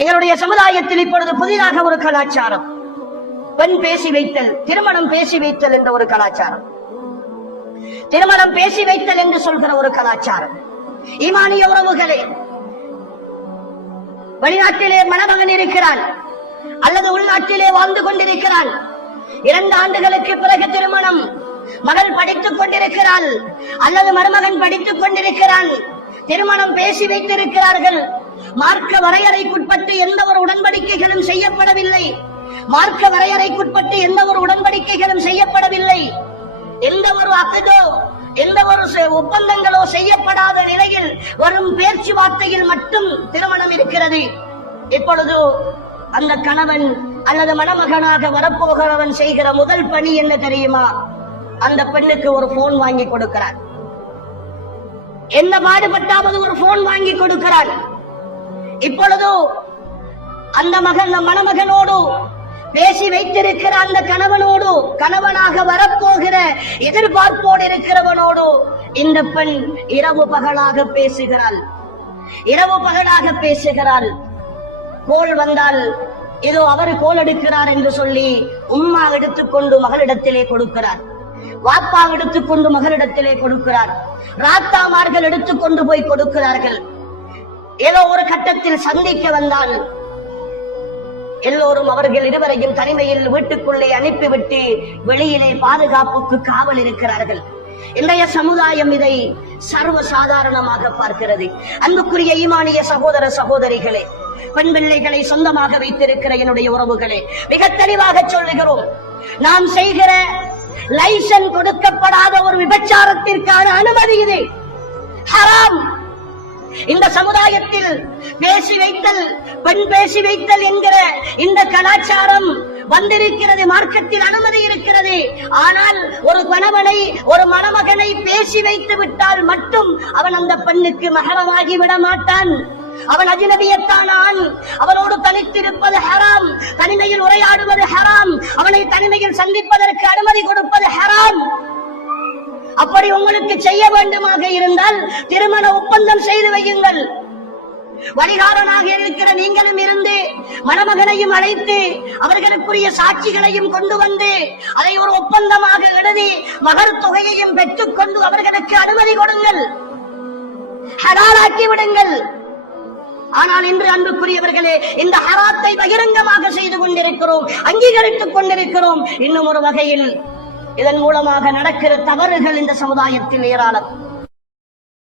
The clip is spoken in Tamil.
எங்களுடைய சமுதாயத்தில் இப்பொழுது புதிதாக ஒரு கலாச்சாரம், பெண் பேசி வைத்தல், திருமணம் பேசி வைத்தல் என்ற ஒரு கலாச்சாரம், திருமணம் பேசி வைத்தல் என்று சொல்கிற ஒரு கலாச்சாரம். ஈமானிய உறவுகளே, வெளிநாட்டிலே மணமகன் இருக்கிறான் அல்லது உள்நாட்டிலே வாழ்ந்து கொண்டிருக்கிறான், 2 ஆண்டுகளுக்கு பிறகு திருமணம், மகள் படித்துக் கொண்டிருக்கிறாள் அல்லது மருமகன் படித்துக் கொண்டிருக்கிறான், திருமணம் பேசி வைத்திருக்கிறார்கள். மார்க்க வரையறைக்குட்பட்டு எந்த ஒரு உடன்படிக்கைகளும் செய்யப்படவில்லை, மார்க்க வரையறைக்குட்பட்டு எந்த ஒரு உடன்படிக்கைகளும் செய்யப்படவில்லை, எந்த ஒரு அக்தோ, எந்த ஒரு ஒப்பந்தங்களோ செய்யப்படாத நிலையில் வரும் பேச்சுவார்த்தையில் மட்டும் திருமணம் இருக்கிறது. இப்பொழுது அந்த கணவன் அல்லது மணமகனாக வரப்போகிறவன் செய்கிற முதல் பணி என்ன தெரியுமா? அந்த பெண்ணுக்கு ஒரு போன் வாங்கி கொடுக்கிறார். என்ன பாடுபட்டாவது ஒரு போன் வாங்கி கொடுக்கிறார். இப்பொழுது அந்த மணமகனோடு பேசி வைத்திருக்கிற அந்த கணவனோடு, கணவனாக வரப்போகிற எதிர்பார்ப்போடு இருக்கிறவனோடு இந்த பெண் இரவு பகலாக பேசுகிறாள், இரவு பகலாக பேசுகிறாள். கோல் வந்தால் ஏதோ அவர் கோல் எடுக்கிறார் என்று சொல்லி உம்மா எடுத்துக்கொண்டு மகளிடத்திலே கொடுக்கிறார், வாப்பா எடுத்துக்கொண்டு மகளிடத்திலே கொடுக்கிறார், ராத்தாமார்கள் எடுத்துக்கொண்டு போய் கொடுக்கிறார்கள். ஏதோ ஒரு கட்டத்தில் சந்திக்க வந்தால் எல்லோரும் அவர்கள் இருவரையும் தனிமையில் வீட்டுக்குள்ளே அனுப்பிவிட்டு வெளியிலே பாதுகாப்புக்கு காவல் இருக்கிறார்கள். இன்றைய சமுதாயம் இதை சர்வ சாதாரணமாக பார்க்கிறது. அன்புக்குரிய ஈமானிய சகோதர சகோதரிகளே, பெண் பிள்ளைகளை சொந்தமாக வைத்திருக்கிற என்னுடைய உறவுகளே, மிக தெளிவாக சொல்லுகிறோம், நாம் செய்கிற லைசன்ஸ் கொடுக்கப்படாத ஒரு விபச்சாரத்திற்கான அனுமதி இது ஹராம். இந்த சமுதாயத்தில் பேசி வைத்தல், பெண் பேசி வைத்தல் என்கிற இந்த கலாச்சாரம் வந்திருக்கிறது, மார்க்கத்தில் அனுமதி இருக்கிறது. ஆனால் ஒரு கணவனை, ஒரு மணமகனை பேசி வைத்து விட்டால் மட்டும் அவன் அந்த பெண்ணுக்கு மஹரமாகி விட மாட்டான். அவன் அஜ்னபியத்தானான், அவனோடு தனித்திருப்பது ஹராம், தனிமையில் உரையாடுவது ஹராம், அவனை தனிமையில் சந்திப்பதற்கு அனுமதி கொடுப்பது ஹராம். அப்படி உங்களுக்கு செய்ய வேண்டுமாக இருந்தால் திருமண ஒப்பந்தம் செய்து வையுங்கள். வழிகாரனாக இருக்கிற நீங்களும் இருந்து மணமகனையும் அழைத்து அவர்களுக்குரிய சாட்சிகளையும் கொண்டு வந்து அதை ஒரு ஒப்பந்தமாக எழுதி மகர் தொகையையும் பெற்றுக் கொண்டு அவர்களுக்கு அனுமதி கொடுங்கள், ஹலாலாக்கி விடுங்கள். ஆனால் இன்று அன்புக்குரியவர்களே, இந்த ஹராத்தை பகிரங்கமாக செய்து கொண்டிருக்கிறோம், அங்கீகரித்துக் கொண்டிருக்கிறோம். இன்னும் ஒரு வகையில் இதன் மூலமாக நடக்கிற தவறுகள் இந்த சமுதாயத்தில் ஏராளம்.